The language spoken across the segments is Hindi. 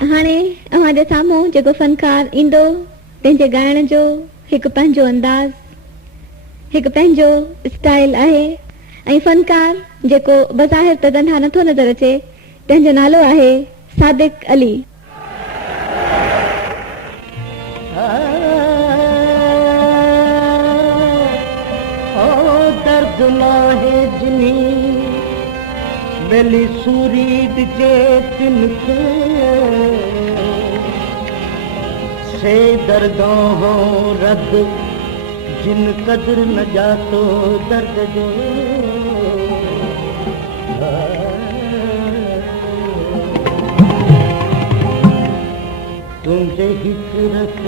हाणे अवांजे साम्हूं जेको फनकार ईंदो तंहिंजे ॻाइण जो हिकु पंहिंजो अंदाज़, हिकु पंहिंजो स्टाइल आहे। ऐं फनकार जेको बज़ाहिर त धंधा नथो नज़र अचे, तंहिंजो नालो आहे सादिक अली। दर्द नाहे जिनी बेली सूरीद जे तिनके से दरगाहों रद जिन कदर न जातो दर्द जो तुझे हिजरत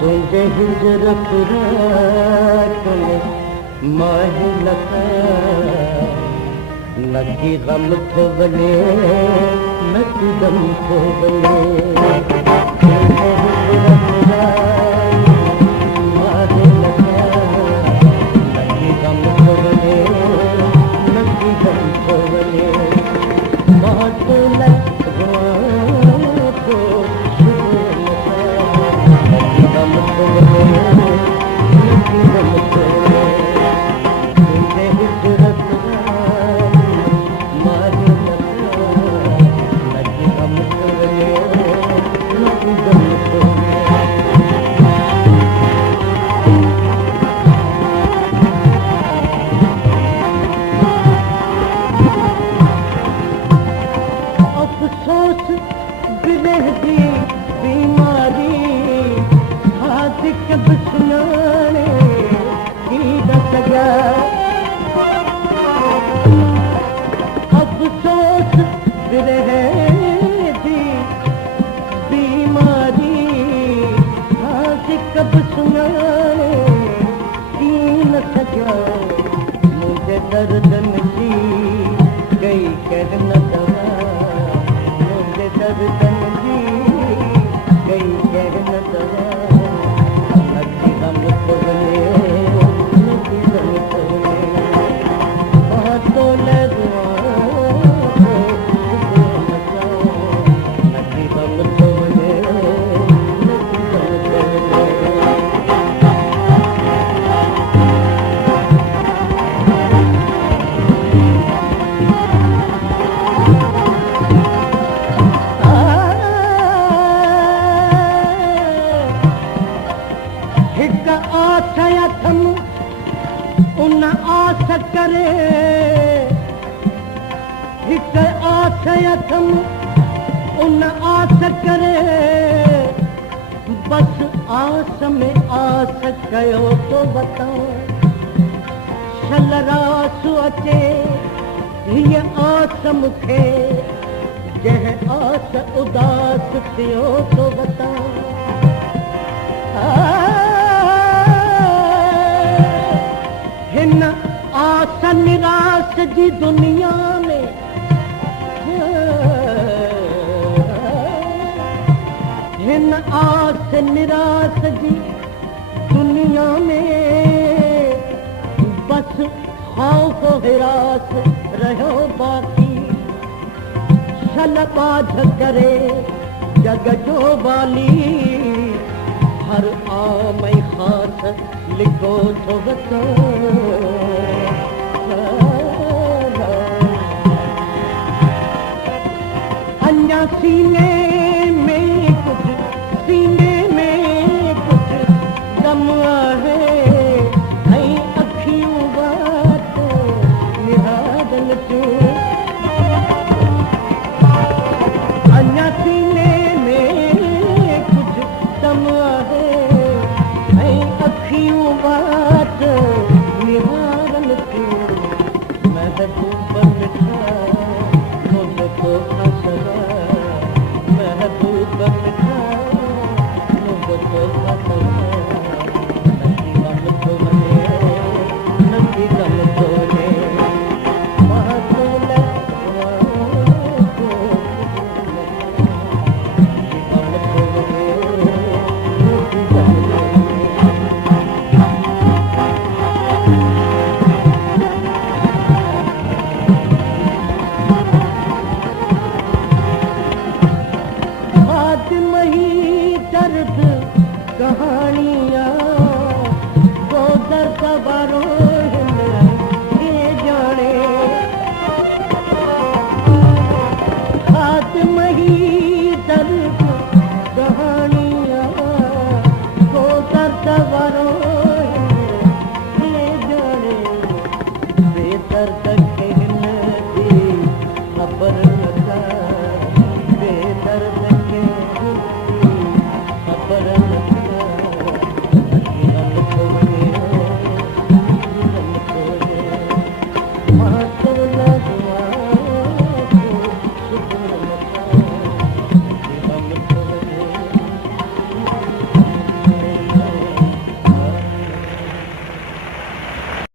तुझे हिजरत माह लखा नकी गम थो बने नकी गम थो बने हर आम खास लिखो तो बता